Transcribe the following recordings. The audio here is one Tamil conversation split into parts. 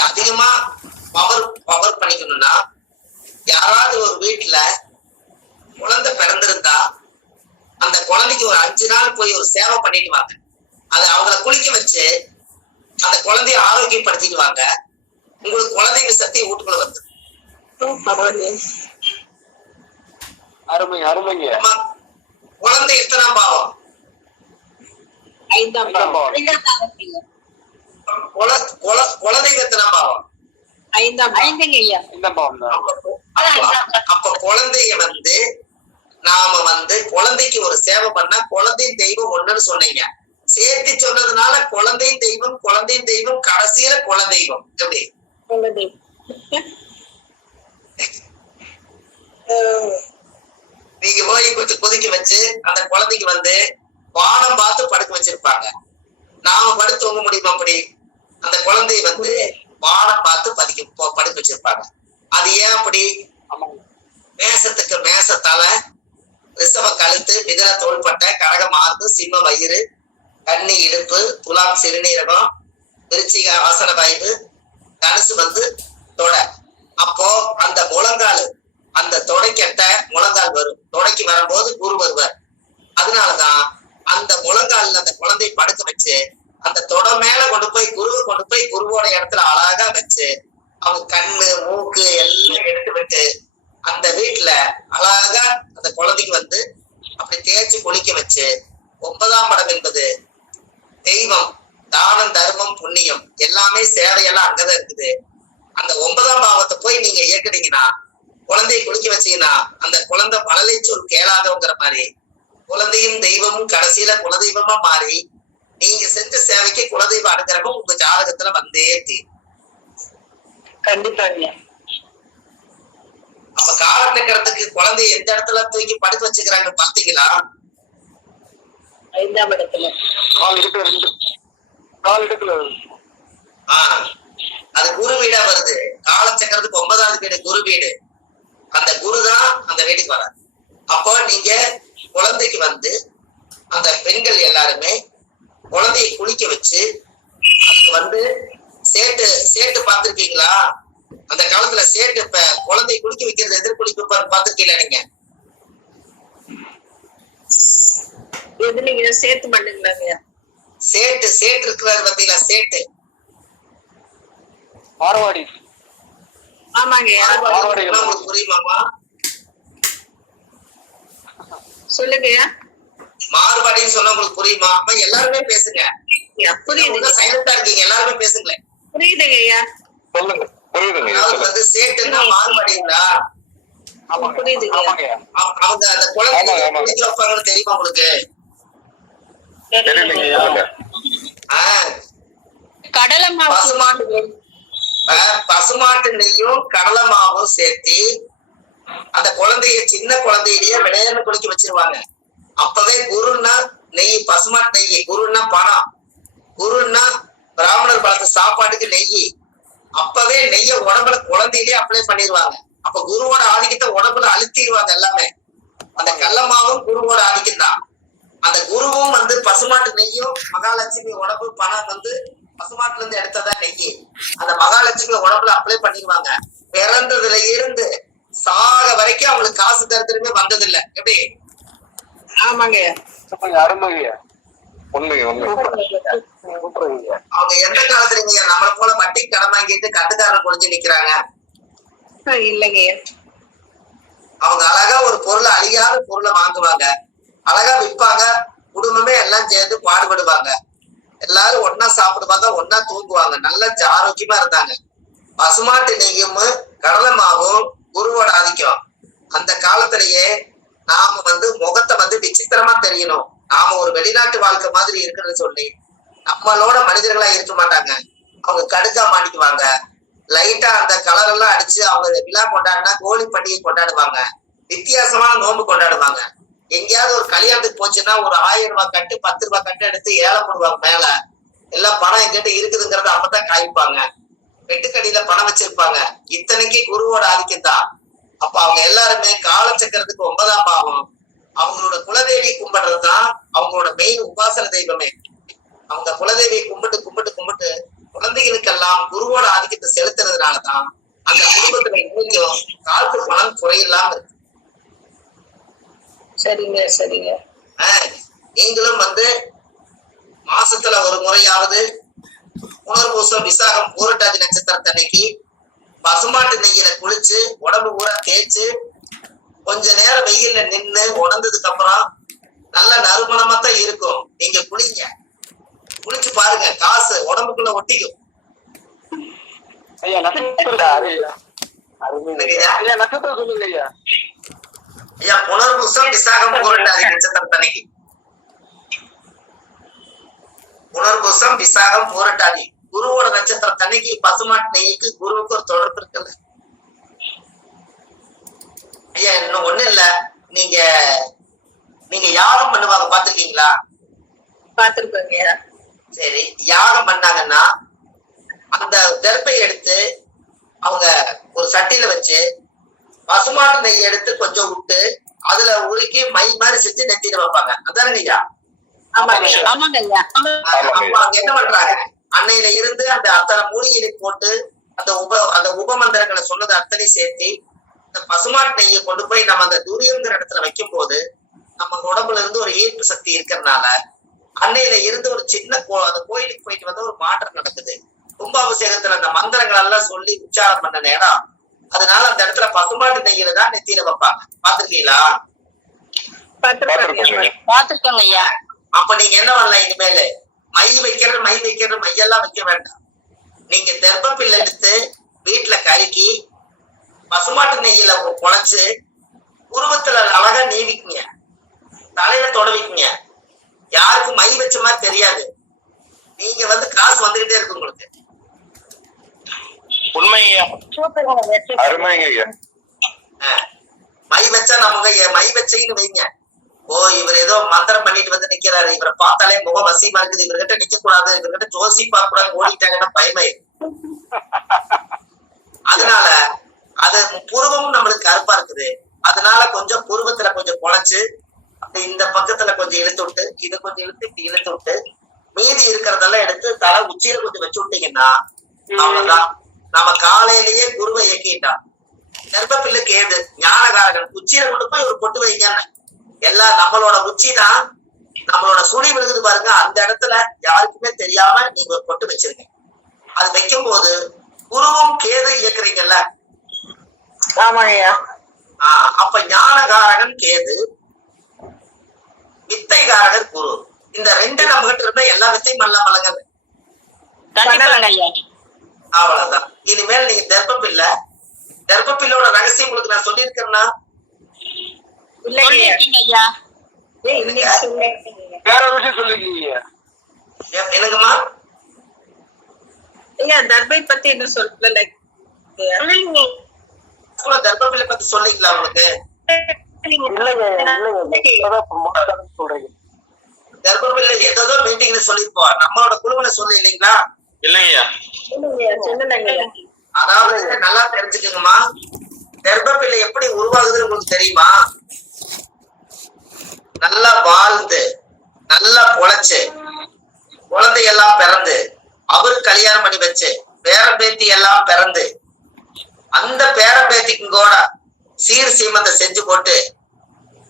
அதிகமா பவர் பவர் பண்ணிக்கணும்னா யாராவது ஒரு வீட்டுல குழந்தை பிறந்திருந்தா அந்த குழந்தைக்கு ஒரு அஞ்சு நாள் போய் ஒரு சேவை பண்ணிட்டு வாங்க. அது அவங்கள குளிக்க வச்சு அந்த குழந்தைய ஆரோக்கியப்படுத்திட்டு வாங்க உங்களுக்கு குழந்தைங்க சக்தி வீட்டுக்குள்ள வந்து பரவாயில்லையே அருமைங்க. குழந்தை எத்தனாம் பாவம்? ஐந்தாம் ஐந்தாம் பாவம். குல- குல- குலதெய்வம் எத்தனாம் பாவம். ஐந்தாம் அப்ப- குழந்தைய வந்து நாம வந்து குழந்தைக்கு ஒரு சேவை பண்ணா குழந்தையும் தெய்வம் ஒண்ணுன்னு சொன்னீங்க. சேர்த்து சொன்னதுனால குழந்தையும் தெய்வம் குழந்தையும் தெய்வம் கடைசியில குலதெய்வம். எப்படி. நீங்க போய் கொஞ்சம் கொதிக்க வச்சு அந்த குழந்தைக்கு வந்து வானம் பார்த்து படுக்க வச்சிருப்பாங்க. நாம படுத்து தூங்க முடியுமா அப்படி? அந்த குழந்தைய வந்து வானம் பார்த்து பதிக்க படுக்க வச்சிருப்பாங்க. அது ஏன் அப்படி? மேசத்துக்கு மேச தலை ரிசவ கழுத்து மிதன தோள்பட்டை கடக மார்பு சிம்ம வயிறு கண்ணி இடுப்பு துலாம் சிறுநீரகம் விருச்சிக ஆசன வாய்வு தனுசு வந்து தொடை. அப்போ அந்த முழங்கால் அந்த தொடைக்கட்ட முழங்கால் வரும். தொடைக்கு வரும்போது குரு வருவார். அதனாலதான் அந்த முழங்காலில் அந்த குழந்தை படுக்க வச்சு அந்த தொட மேல கொண்டு போய் குருவை கொண்டு போய் குருவோட இடத்துல அழகா வச்சு அவங்க கண்ணு மூக்கு எல்லாம் எடுத்து விட்டு அந்த வீட்டுல அழகா அந்த குழந்தைக்கு வந்து அப்படி தேய்ச்சி குளிக்க வச்சு ஒன்பதாம் படம் என்பது தெய்வம் தானம் தர்மம் புண்ணியம் எல்லாமே சேவையெல்லாம் அங்கதான் இருக்குது. அந்த ஒன்பதாம் பாவத்தை போய் நீங்க இயக்குனீங்கன்னா குழந்தையை குளிக்க வச்சீங்கன்னா அந்த குழந்தை பலலை சொல் கேளாதவங்கிற மாதிரி குழந்தையும் தெய்வமும் கடைசியில குலதெய்வமா மாறி நீங்க செஞ்ச சேவைக்கு குலதெய்வ அனுகிரகம் உங்க ஜாதகத்துல வந்தே தீரும் கண்டிப்பா அப்ப காலச்சக்கரத்துக்கு குழந்தைய எந்த இடத்துல தூக்கி படுக்க வச்சுக்கிறாங்க பாத்தீங்களா? ஐந்தாம் இடத்துல. கால் இடுக்கல ரெண்டு கால் இடுக்கல ஆஹ் அது குரு வீடா வருது. காலச்சக்கரத்துக்கு ஒன்பதாவது வீடு குரு வீடு. அந்த குரு தான் அந்த வீட்டுக்கு வராது அப்போ நீங்க குழந்தைக்கு வந்து அந்த பெண்கள் எல்லாருமே குழந்தையை குளிக்க வச்சு அதுக்கு வந்து சேட்டு சேட்டு பார்த்திருக்கீங்களா? அந்த காலத்துல சேட்டு இப்ப குழந்தையை குளிக்க வைக்கிறது எதிர் குளிக்க பார்த்திருக்கீங்களா நீங்க? எது நீங்க சேர்த்து பண்ணுங்களா ஐயா சேட்டு சேட்டு இருக்கிறாரு பாத்தீங்களா சேட்டு? மாரவாடி ஆமாங்க மார்வாடி உங்களுக்கு புரியுமாமா சொல்லுங்க. ஐயா மாறுபாடின்னு சொன்னா உங்களுக்கு புரியுமா? அப்ப எல்லாருமே பேசுங்க. ஐயா, புரியுதுங்க. சைலண்டா இருக்கீங்க. எல்லாருமே பேசுங்களேன். புரியுதுங்க ஐயா. சொல்லுங்க. புரியுதுங்க அதாவது வந்து சேட்டுன்னா மாறுபாடிங்களா புரியுதுங்க. அவங்க அந்த குழந்தை தெரியுமா உங்களுக்கு? பசுமாட்டு நெய்யும் கடலை மாவும் சேர்த்து அந்த குழந்தைய சின்ன குழந்தையிலேயே விளையாட குளிக்க வச்சிருவாங்க. அப்பவே குருன்னா நெய் பசுமாட்டு நெய் குருன்னா பணம் குருன்னா பிராமணர் பார்த்த சாப்பாட்டுக்கு நெய். அப்பவே நெய்ய உடம்புல குழந்தையிலே அப்ளை பண்ணிடுவாங்க அப்ப குருவோட ஆதிக்கத்தை உடம்புல அழுத்திடுவாங்க எல்லாமே. அந்த கள்ளமாவும் குருவோட ஆதிக்கம் தான். அந்த குருவும் வந்து பசுமாட்டு நெய்யும் மகாலட்சுமி உடம்பு பணம் வந்து பசுமாட்டுல இருந்து எடுத்ததா நெய். அந்த மகாலட்சுமி உடம்புல அப்ளை பண்ணிடுவாங்க பிறந்ததுல இருந்து சாக வரைக்கும் அவங்களுக்கு காசு தரத்திலுமே வந்ததில்லை. எப்படி? ஆமாங்க. உண்மைங்க அவங்க எந்த நம்மள போல வட்டி கடன் வாங்கிட்டு கட்டுக்காரன் குடிஞ்சு நிக்கிறாங்க? இல்லைங்க. அவங்க அழகா ஒரு பொருளை அழியாத பொருளை வாங்குவாங்க. அழகா விற்பாங்க குடும்பமே எல்லாம் சேர்ந்து பாடுபடுவாங்க. எல்லாரும் ஒண்ணா சாப்பிடுவாங்க ஒண்ணா தூங்குவாங்க. நல்லா ஆரோக்கியமா இருந்தாங்க. பசுமாட்டு நெய்யும் கடலை மாவும் குருவோட ஆதிக்கம். அந்த காலத்திலேயே நாம வந்து முகத்தை வந்து விசித்திரமா தெரியணும். நாம ஒரு வெளிநாட்டு வாழ்க்கை மாதிரி இருக்கிறது சொல்லி. நம்மளோட மனிதர்களா இருக்க மாட்டாங்க. அவங்க கடுக்கா மாட்டிக்குவாங்க. லைட்டா அந்த கலர் எல்லாம் அடிச்சு அவங்க விழா கொண்டாடினா கோழி பண்டிகை கொண்டாடுவாங்க. வித்தியாசமான நோன்பு கொண்டாடுவாங்க. எங்கேயாவது ஒரு கல்யாணத்துக்கு போச்சுன்னா ஒரு ஆயிரம் ரூபாய் கட்டு பத்து ரூபாய் கட்டு எடுத்து ஏழை போடுவாங்க மேல. எல்லாம் பணம் எங்கிட்ட இருக்குதுங்கிறத அப்பதான் காய்ப்பாங்க வெட்டுக்கடியில பணம் வச்சிருப்பாங்க. இத்தனைக்கு குருவோட ஆதிக்கம் தான் அப்ப அவங்க எல்லாருமே காலச்சக்கரத்துக்கு ஒன்பதாம் பாவம். அவங்களோட குலதேவி கும்பிடுறது தான் அவங்களோட மெயின் உபாசன தெய்வமே. அவங்க குலதேவியை கும்பிட்டு கும்பிட்டு கும்பிட்டு குழந்தைகளுக்கெல்லாம் குருவோட ஆதிக்கத்தை செலுத்துறதுனாலதான் அந்த குடும்பத்துல இன்னைக்கும் காத்து பணம் குறையில்லாம இருக்கு. சரிங்க சரிங்க. நீங்களும் வந்து மாசத்துல ஒரு முறையாவது புனர்பூசம் விசாகம் பூரட்டாதி நட்சத்திரத்தன்னைக்கு பசுமாட்டு நெய்யில குளிச்சு உடம்பு பூரா தேய்ச்சு கொஞ்ச நேரம் வெயில்ல நின்னு உணர்ந்ததுக்கு அப்புறம் நல்ல நறுமணமா தான் இருக்கும். நீங்க குளிங்க. குளிச்சு பாருங்க. காசு உடம்புக்குள்ள ஒட்டிக்கும். ஐயா நட்சத்திரம் நட்சத்திரம் புனர்பூசம் விசாகம் பூரட்டாதி நட்சத்திரத்தன்னைக்கு புனர்பூசம் விசாகம் பூரட்டாதி குருவோட நட்சத்திரத்தன்னைக்கு பசுமாட்டு நெய்க்கு குருவுக்கு ஒரு தொடர்பு இருக்குல்ல. ஐயா இன்னும் ஒண்ணு இல்ல. நீங்க நீங்க யாகம் பண்ணுவாங்க பாத்திருக்கீங்களா பாத்துருக்கோங்க சரி யாகம் பண்ணாங்கன்னா அந்த நெருப்பை எடுத்து அவங்க ஒரு சட்டியில வச்சு பசுமாட்டு நெய் எடுத்து கொஞ்சம் விட்டு அதுல உருக்கி மை மாதிரி செஞ்சு நெத்தியில வைப்பாங்க. அதானங்க ஐயா? ஆமாங்க என்ன பண்றாங்க? அன்னையில இருந்து அந்த அத்தனை மூலிகையை போட்டு அந்த உப அந்த உபமந்திரங்களை சொன்னது அத்தனை சேர்த்து இந்த பசுமாட்டு நெய்யை கொண்டு போய் நம்ம அந்த துரியங்கிற இடத்துல வைக்கும் போது நம்ம உடம்புல இருந்து ஒரு ஈர்ப்பு சக்தி இருக்கிறதுனால அன்னையில இருந்து ஒரு சின்ன கோ- அந்த கோயிலுக்கு போயிட்டு வந்தா ஒரு மாற்றம் நடக்குது. கும்பாபிஷேகத்துல அந்த மந்திரங்கள் எல்லாம் சொல்லி உச்சாரம் பண்ண நேரம். அதனால அந்த இடத்துல பசுமாட்டு நெய்யில தான் நெத்தியில வைப்பாங்க. பாத்திருக்கீங்களா பாத்துருக்கோங்க பாத்துருக்கோங்க ஐயா. அப்ப நீங்க என்ன பண்ணலாம் இனிமேலு? மை வைக்கிறது மை வைக்கிறது மையெல்லாம் வைக்க வேண்டாம். நீங்க தெர்ப்பப்பில் எடுத்து வீட்டுல கருக்கி பசுமாட்டு நெய்யில குழைச்சு உருவத்துல அழகா நீவிக்குங்க. தலையில தொடவிக்குங்க. யாருக்கும் மை வச்ச மாதிரி தெரியாது. நீங்க வந்து காசு வந்துகிட்டே இருக்கு உங்களுக்கு. உண்மைங்க. அருமைங்க. மை வச்சா நமக்கு மை வச்சைன்னு வைங்க. ஓ இவர் ஏதோ மந்திரம் பண்ணிட்டு வந்து நிக்கிறாரு. இவரை பார்த்தாலே முகம் வசியமா இருக்குது. இவர்கிட்ட நிக்க கூடாது இவர்கிட்ட ஜோசி பார்க்க கூடாது ஓடிட்டாங்கன்னா பயமே அதனால அது புருவமும் நம்மளுக்கு கருப்பா இருக்குது. அதனால கொஞ்சம் புருவத்துல கொஞ்சம் குழைச்சு அப்படி இந்த பக்கத்துல கொஞ்சம் இழுத்து விட்டு இதை கொஞ்சம் இழுத்து இப்படி இழுத்து விட்டு மீதி இருக்கிறதெல்லாம் எடுத்து தலை உச்சியில கொஞ்சம் வச்சு விட்டீங்கன்னா அவ்வளவுதான். நம்ம காலையிலேயே குருவை இயக்கிட்டான். கர்ப்பப்பில்லுக்கு ஏது? ஞானகாரகன். உச்சியில கொண்டு போய் ஒரு பொட்டு வைங்கன்னு எல்லாம் நம்மளோட உச்சி தான் நம்மளோட சுழி விழுகுது பாருங்க. அந்த இடத்துல யாருக்குமே தெரியாம நீங்க பொட்டு வச்சிருங்க அது வைக்கும் போது குருவும் கேது இயக்குறீங்கல்ல? ஆஹ் அப்ப ஞானகாரகன் கேது வித்தைகாரகன் குரு. இந்த ரெண்டு நம்ம கிட்ட இருந்தா எல்லா வித்தையும் கண்டிப்பாங்க ஐயா அவ்வளவுதான். இனிமேல் நீங்க தெர்ப்பப்பில்ல. தெர்ப்பப்பில்லோட ரகசியம் உங்களுக்கு நான் சொல்லியிருக்கேன்னா இல்லைங்கய்யா சொல்லிருக்கீங்க ஐயா ஏய், இன்னைக்கு சொன்னீங்க வேற ஒரு விஷயம் சொல்லிருக்கீங்க. எ- என்னங்கம்மா? ஐயா தர்பை பத்தி சொல்லல தெர்ப்பப்பில்லை பத்தி சொல்லிக்கலாம் உங்களுக்கு? கர்ப்பப்பிள்ளை ஏதோ மீட்டிங்ல சொல்லிருப்போம் நம்மளோட குழுவில சொல்லி இல்லைங்களா? இல்லைங்கய்யா அதாவது நல்லா தெரிஞ்சுக்கங்கம்மா. கர்ப்பப்பிள்ளை எப்படி உருவாகுதுன்னு உங்களுக்கு தெரியுமா? நல்லா வாழ்ந்து நல்லா பொழைச்சு குழந்தையெல்லாம் பிறந்து அவர் கல்யாணம் பண்ணி வச்சு பேரம்பேத்தி எல்லாம் பிறந்து அந்த பேரம்பேத்திக்கும் கூட சீர் சீமத்தை செஞ்சு போட்டு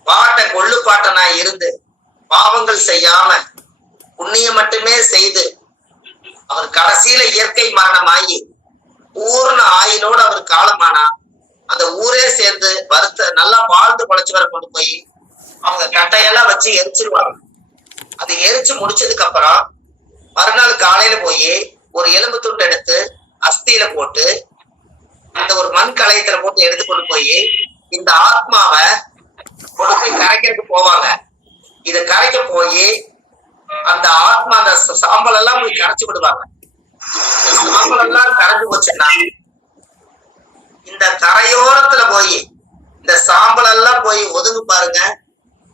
பாட்டை கொள்ளு பாட்டனா இருந்து பாவங்கள் செய்யாம புண்ணியம் மட்டுமே செய்து அவர் கடைசியில இயற்கை மரணமாகி பூர்ண ஆயினோடு அவர் காலமானா அந்த ஊரே சேர்ந்து வருத்த நல்லா வாழ்ந்து பொழைச்சவரை கொண்டு போய் அவங்க கட்டையெல்லாம் வச்சு எரிச்சிருவாங்க. அது எரிச்சு முடிச்சதுக்கு அப்புறம் மறுநாள் காலையில போய் ஒரு எலும்பு துண்டு எடுத்து அஸ்தியில போட்டு அந்த ஒரு மண் கலையத்துல போட்டு எடுத்து கொண்டு போய் இந்த ஆத்மாவை கொண்டு போய் கரைக்கிறதுக்கு போவாங்க. இத கரைக்க போய் அந்த ஆத்மா அந்த சாம்பல் எல்லாம் போய் கரைச்சு விடுவாங்க. சாம்பல் எல்லாம் கரைஞ்சு போச்சுன்னா இந்த கரையோரத்துல போய் இந்த சாம்பல் எல்லாம் போய் ஒதுங்கு பாருங்க.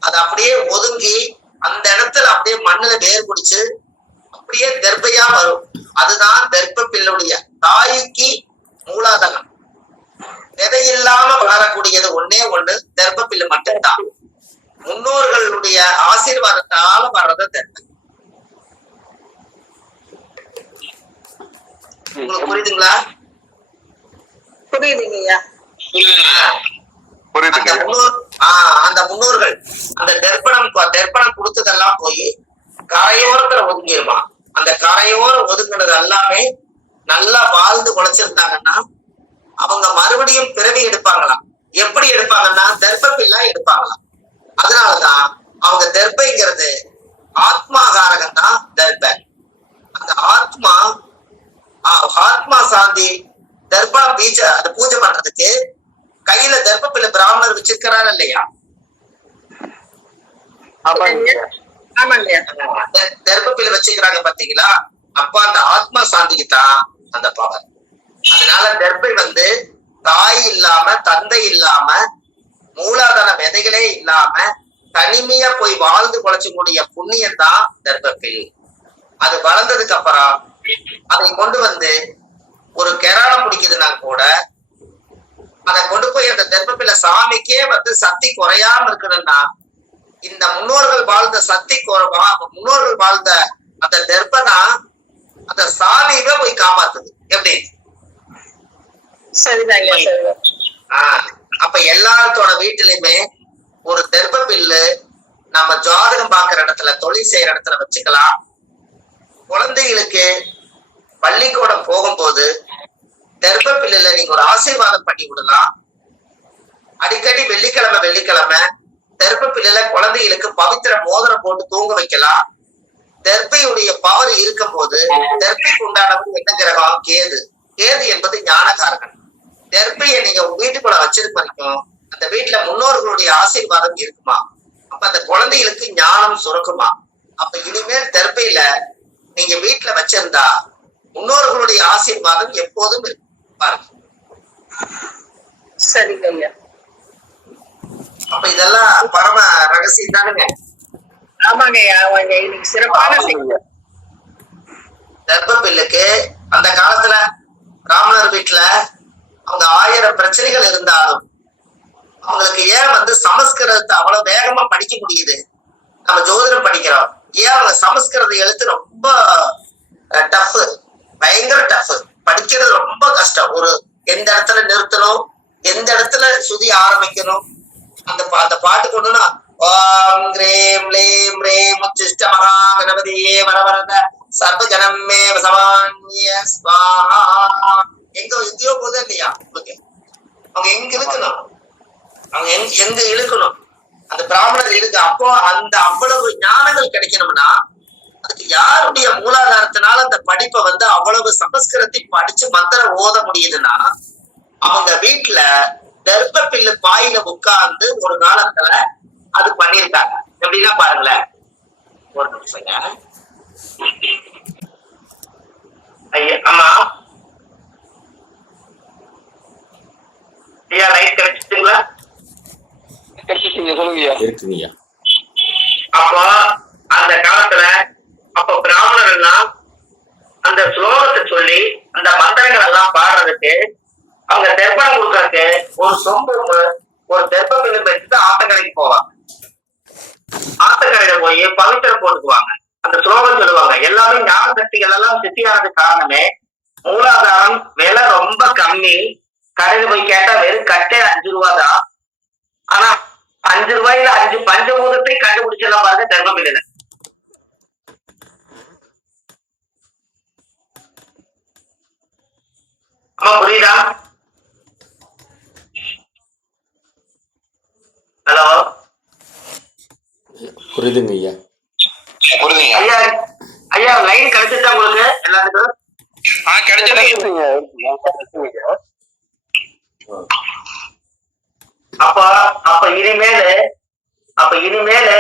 அது அப்படியே ஒதுங்கி அந்த இடத்துல அப்படியே மண்ணுல வேர் பிடிச்சு அப்படியே கர்ப்பையா வரும். அதுதான் கர்ப்ப பிள்ளுடைய தாய்க்கு மூலாதகம் விதையில்லாம வளரக்கூடியது ஒண்ணே ஒண்ணு கர்ப்ப பில்லு மட்டும்தான். முன்னோர்களுடைய ஆசீர்வாதத்தால வர்றது தென்னை உங்களுக்கு புரியுதுங்களா? புரியுதுங்க ஐயா புரியுதுங்க ஆஹ் அந்த முன்னோர்கள் அந்த தர்ப்பணம் தர்ப்பணம் கொடுத்ததெல்லாம் போய் கரையோரத்துல ஒதுங்கிருமா அந்த கரையோரம் ஒதுங்கினது எல்லாமே நல்லா வாழ்ந்து உழைச்சிருந்தாங்கன்னா அவங்க மறுபடியும் பிறவி எடுப்பாங்களாம். எப்படி எடுப்பாங்கன்னா தர்ப்பப்பில்லா எடுப்பாங்களாம். அதனாலதான் அவங்க தர்ப்பைங்கிறது ஆத்மாகாரகம் தான் தர்ப்ப. அந்த ஆத்மா ஆஹ் ஆத்மா சாந்தி தர்ப்பணம் பீஜ அந்த பூஜை பண்றதுக்கு கையில தர்ப்பப்பிள்ளை பிராமணர் வச்சிருக்கிறாரு இல்லையா? ஆமாங்க ஐயா ஆமாங்க. ஐயா த- தர்ப்பப்பிள்ளை வச்சுக்கிறாங்க பாத்தீங்களா? அப்ப அந்த ஆத்மா சாந்திக்கு தான் அந்த பவர் அதனால தர்ப்பை வந்து தாய் இல்லாம தந்தை இல்லாம மூலாதார விதைகளே இல்லாம தனிமையா போய் வாழ்ந்து குழைச்சக்கூடிய புண்ணியம் தான் தர்ப்பப்பில் அது வளர்ந்ததுக்கு அப்புறம் அதை கொண்டு வந்து ஒரு கெராடம் பிடிக்குதுன்னா கூட அதை கொண்டு போய் அந்த தர்ப்பப்பில சாமிக்கே வந்து சக்தி குறையாம இருக்கணும்னா இந்த முன்னோர்கள் வாழ்ந்த சக்தி முன்னோர்கள் வாழ்ந்த அந்த தர்ப்பனா அந்த சாமியவே போய் காப்பாத்துது. எப்படி? அப்ப எல்லாத்தோட வீட்டிலுமே ஒரு தர்ப்ப பில்லு நம்ம ஜாதகம் பார்க்கிற இடத்துல தொழில் செய்யற இடத்துல வச்சுக்கலாம். குழந்தைகளுக்கு பள்ளிக்கூடம் போகும்போது கர்ப்ப பிள்ளைல நீங்க ஒரு ஆசீர்வாதம் பண்ணி விடலாம். அடிக்கடி வெள்ளிக்கிழமை வெள்ளிக்கிழமை தர்ப்ப பிள்ளைல குழந்தைகளுக்கு பவித்திர மோதிரம் போட்டு தூங்க வைக்கலாம். தெர்பையுடைய பவர் இருக்கும் போது தெர்பைக்கு உண்டானது என்ன கிரகம்? கேது. கேது என்பது ஞானகாரகன் தெர்பையை நீங்க உங்க வீட்டுக்குள்ள வச்சிருக்க வரைக்கும் அந்த வீட்டுல முன்னோர்களுடைய ஆசீர்வாதம் இருக்குமா? அப்ப அந்த குழந்தைகளுக்கு ஞானம் சுரக்குமா? அப்ப இனிமேல் தெர்பையில நீங்க வீட்டுல வச்சிருந்தா முன்னோர்களுடைய ஆசீர்வாதம் எப்போதும் இருக்கும் பாருங்க சரிங்க ஐயா அப்ப இதெல்லாம் பரம ரகசியம் தானுங்க. ஆமாங்க ஆமாங்க. இன்னைக்கு சிறப்பான செய்தி. கர்ப்பப்பில்லுக்கு அந்த காலத்துல ராமணர் வீட்டுல அவங்க ஆயிரம் பிரச்சனைகள் இருந்தாலும் அவங்களுக்கு ஏன் வந்து சமஸ்கிருதத்தை அவ்வளவு வேகமா படிக்க முடியுது? நம்ம ஜோதிடம் படிக்கிறோம். ஏன் அவங்க சமஸ்கிருத எழுத்து ரொம்ப டஃப் பயங்கர டஃப் படிக்கிறது ரொம்ப கஷ்டம். ஒரு எந்த இடத்துல நிறுத்தணும் எந்த இடத்துல சுதி ஆரம்பிக்கணும். அந்த பா- அந்த பாட்டு கொண்டுனா ஓம் கிரீம் லீம் ரீம் உச்சிஷ்ட மகா கணபதியே வரவரத சர்வ ஜனமே சமான்ய ஸ்வாஹா. எங்க எங்கேயோ போதே இல்லையா உங்களுக்கு? அவங்க எங்க இழுக்கணும்? அவங்க எங்க எங்க இழுக்கணும்? அந்த பிராமணர் இழுக்க அப்போ அந்த அவ்வளவு ஞானங்கள் கிடைக்கணும்னா யாருடைய மூலாதாரத்தினால அந்த படிப்பை வந்து அவ்வளவு சமஸ்கிருதத்தை படிச்சு மந்திரம் ஓத முடியுதுன்னா அவங்க வீட்டுல தர்ப்ப பில்லு பாயில உட்கார்ந்து ஒரு காலத்துல அது பண்ணிருக்காங்க எப்படின்னா பாருங்களேன். ஒரு நிமிஷங்க. ஐயா ஆமா ஐயா லைட் கிடைச்சிட்டுங்களா? கிடைச்சிட்டீங்க சொல்லுங்க இருக்குங்கய்யா. அப்போ அந்த காலத்துல அப்போ பிராமணர்கள்லாம் அந்த ஸ்லோகத்தை சொல்லி அந்த மந்திரங்கள் எல்லாம் பாடுறதுக்கு அவங்க தெப்பம் கொடுக்கறதுக்கு ஒரு சொம்பு ஒரு தெப்பம் பில்லு வச்சுட்டு ஆத்தக்கரைக்கு போவாங்க. ஆத்தக்கரையில போய் பவித்திரம் போட்டுக்குவாங்க. அந்த ஸ்லோகம் சொல்லுவாங்க. எல்லாமே ஞான சக்திகள் எல்லாம் சித்தியானது காரணமே மூலாதாரம் விலை ரொம்ப கம்மி. கடையில போய் கேட்டா வெறும் கட்டே அஞ்சு ரூபா தான். ஆனா அஞ்சு ரூபாயில அஞ்சு பஞ்சபூதத்தை கண்டுபிடிச்சிடலாம் பாருங்க தர்மபில்ல அம்மா புரியுதா? ஹலோ? புரியுதுங்க ஐயா. புரியுதுங்க ஐயா. ஐயா லைன் கிடைச்சிட்டா உங்களுக்கு? எல்லாத்துக்கும்? ஆ கிடைச்சிட்டீங்க அப்ப அப்ப இனிமேலு அப்ப இனிமேலு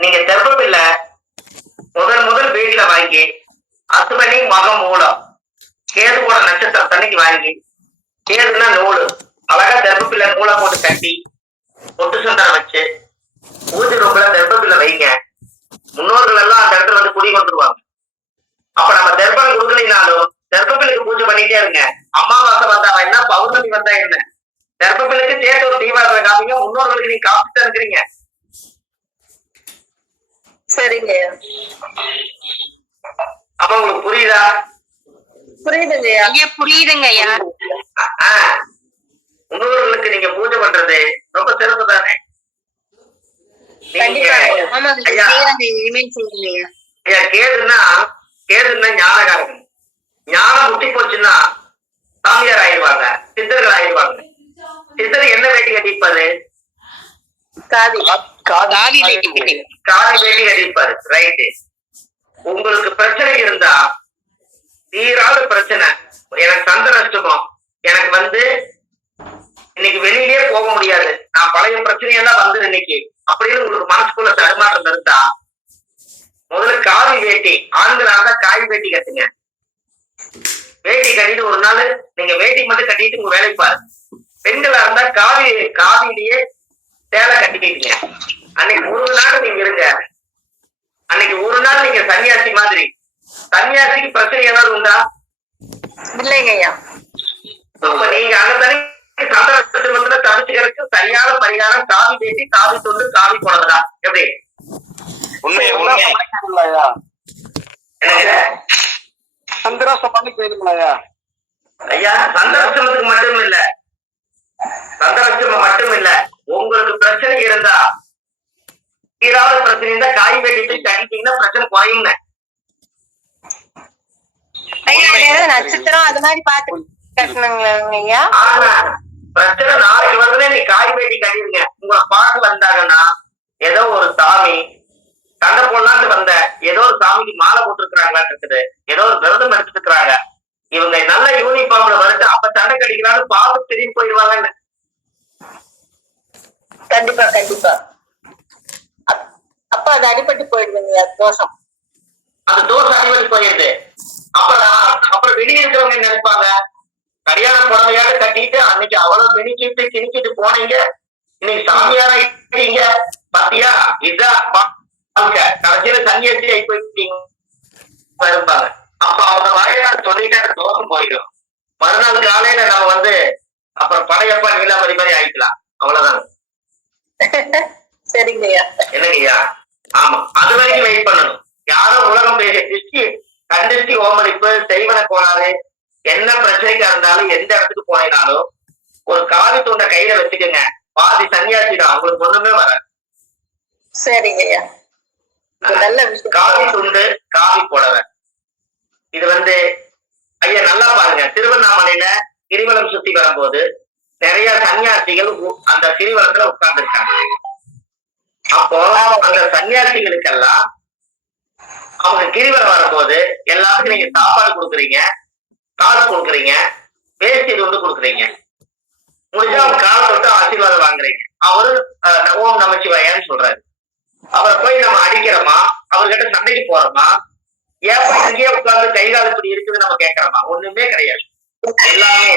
நீங்க தெப்பப்பில்ல முதல் முதல் வீட்டுல வாங்கி அசுபனி மகம் மூலம். கேது கூட நட்சத்திரம் தண்ணிக்கு வாங்கி கேதுன்னா நூலு அழகா தெப்பப்பில்ல நூலை போட்டு கட்டி பொட்டு சுந்தரம் வச்சு பூஜை ரூம்ல தெப்பப்பில்ல வைங்க. முன்னோர்கள் எல்லாம் அந்த இடத்துல வந்து குடி கொண்டுருவாங்க அப்ப நம்ம தெர்ப்பம் கொடுக்கலினாலும் தெர்ப்பப்பிலுக்கு பூஜை பண்ணிட்டே இருங்க. அமாவாசை வந்தா என்ன பௌர்ணமி வந்தா என்ன? தெர்ப்பப்பிலுக்கு சேர்த்து ஒரு தீபாவளி காமிங்க முன்னோர்களுக்கு நீங்க காப்பிட்டு இருக்கிறீங்க சரிங்க. அப்ப உங்களுக்கு புரியுதா? புரியுதுங்க. ஐயா ஐயா புரியுதுங்க ஐயா. ஆ, முன்னோர்களுக்கு நீங்க பூஜை பண்றது ரொம்ப சிறப்பு தானே? கேதுன்னா கேதுன்னா ஞானகாரகம் ஞானம் முட்டி போச்சுன்னா சாமியார் ஆயிடுவாங்க சித்தர்கள் ஆயிடுவாங்க. சித்தர் என்ன வேட்டி கட்டிப்பாரு காதி. காதி. வேட்டி கட்டிப்பாரு ரைட்டு உங்களுக்கு பிரச்சனை இருந்தா தீராத பிரச்சனை. எனக்கு சந்த நஷ்டமும் எனக்கு வந்து இன்னைக்கு வெளியிலேயே போக முடியாது. நான் பழைய பிரச்சனையெல்லாம் வந்தது இன்னைக்கு. அப்படின்னு உங்களுக்கு மனசுக்குள்ள தடுமாற்றம் இருந்தா முதல்ல காவி வேட்டி ஆண்களாக இருந்தா காவி வேட்டி கட்டுங்க. வேட்டி கட்டிட்டு ஒரு நாள் நீங்க வேட்டி மட்டும் கட்டிட்டு உங்க வேலைக்கு பாரு பெண்களா இருந்தா காவி காவிலேயே சேலை கட்டிக்கிட்டீங்க. அன்னைக்கு ஒரு நாள் நீங்க இருங்க. அன்னைக்கு ஒரு நாள் நீங்க சன்னியாசி மாதிரி. சன்னியாசிக்கு பிரச்சனை ஏதாவது உண்டா? இல்லைங்க ஐயா அப்ப நீங்க அந்த தனி சந்தர்ப்பத்துல தவிச்சுக்கிறதுக்கு சரியான பரிகாரம் காவி வேட்டி காவி தொண்டு காவி போனதுதான் எப்படி? உண்மை உண்மை கேளுங்களாயா என்னங்க? சந்திராசமானு கேளுங்களாயா ஐயா சந்தர்ப்பத்துக்கு மட்டும் இல்ல. சந்தர்ப்பம் மட்டும் இல்ல. உங்களுக்கு பிரச்சனை இருந்தா தீராத பிரச்சனை இருந்தா காய் வெட்டிட்டு கட்டிட்டீங்கன்னா பிரச்சனை குறையுங்க. நட்சத்திரம் அது மாதிரி பாத்து கட்டணுங்களா ஐயா. ஆனா பிரச்சனை நாளைக்கு வருதுன்னு நீ காய் வெட்டி உங்களை பார்க்க வந்தாங்கன்னா ஏதோ ஒரு சாமி சண்டை போடலான்ட்டு வந்த ஏதோ ஒரு சாமிக்கு மாலை போட்டுருக்காங்களான்னு இருக்குது. ஏதோ ஒரு விரதம் எடுத்துட்டு இருக்கிறாங்க இவங்க நல்ல யூனிஃபார்ம்ல வருது அப்ப சண்டை கடிக்கிறான்னு பார்த்து திரும்பி போயிடுவாங்கன்னு. கண்டிப்பா கண்டிப்பா. அப்- அப்ப அது அடிபட்டு போயிடுதுங்க தோஷம். அந்த தோசை அடிபட்டு போயிடுது. வெளியே இருக்கிறவங்க நினைப்பாங்க? கல்யாண புடவையாட கட்டிட்டு அன்னைக்கு அவ்வளவு மினிக்கிட்டு கிணிக்கிட்டு போனீங்க. இன்னைக்கு சாமியாரா இருக்கீங்க பாத்தியா? இதுதான் கடைசியில சன்னியாசி ஆகி போயிட்டீங்க. இருப்பாங்க. அப்ப அவங்க வாயிலாக சொல்லிட்டு தோஷம் போயிடும். மறுநாள் காலையில நம்ம வந்து அப்புறம் படையப்பா நீலாமதி மாதிரி ஆயிக்கலாம். அவ்வளவுதான். சரிங்க ஐயா என்னங்கய்யா? ஆமா. அது வரைக்கும் வெயிட் பண்ணணும். யாரோ உலகம் பேசிய திருஷ்டி கண்டிஷ்டி ஓமளிப்பு செய்வன கோளாறு என்ன பிரச்சனைக்கா இருந்தாலும் எந்த இடத்துக்கு போனீங்கனாலும் ஒரு காவி துண்டை கையில வச்சுக்கோங்க. பாதி சன்னியாசி தான். உங்களுக்கு ஒண்ணுமே வராது. சரிங்க காவி துண்டு காவி புடவை. இது வந்து ஐயா நல்லா பாருங்க. திருவண்ணாமலையில கிரிவலம் சுத்தி வரும்போது நிறைய சன்னியாசிகள் அந்த கிரிவலத்துல உட்கார்ந்து இருக்காங்க அப்போ அந்த சன்னியாசிகளுக்கெல்லாம் அவங்க கிரிவலம் வரும்போது எல்லாத்துக்கும் நீங்க சாப்பாடு கொடுக்குறீங்க காசு கொடுக்குறீங்க வேஷ்டி வந்து கொடுக்குறீங்க. முடிஞ்சா அவங்க காலை தொட்டு ஆசீர்வாதம் வாங்குறீங்க. அவரு ஓம் நமச்சிவாயான்னு சொல்றாரு. அவரை போய் நம்ம அடிக்கிறோமா? அவர்கிட்ட சண்டைக்கு போறோமா? ஏன் போய் இங்கேயே உட்கார்ந்து கைகால் இப்படி இருக்குது நம்ம கேட்கறோமா? ஒண்ணுமே கிடையாது. எல்லாமே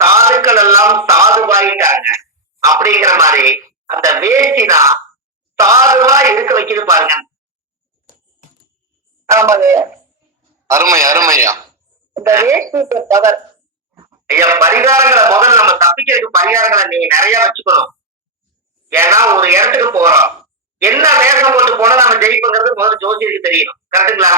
சாதுக்கள் எல்லாம் சாதுவாயிட்டாங்க. அப்படிங்கிற மாதிரி அந்த வேஷ்டி தான் சாதுவா இருக்க வைக்குது பாருங்க. ஆமாங்க. ஐயா அருமை அருமையா. இந்த வேஷ்டி பவர் ஐயா பரிகாரங்களை முதல்ல நம்ம தப்பிக்கிறதுக்கு பரிகாரங்களை நீங்க நிறைய வச்சுக்கணும். ஏன்னா ஒரு இடத்துக்கு போறோம். என்ன வேஷம் போட்டு போனா நம்ம ஜெயிப்புங்கிறது முதல்ல ஜோசியருக்கு தெரியணும். கரெக்டுங்களா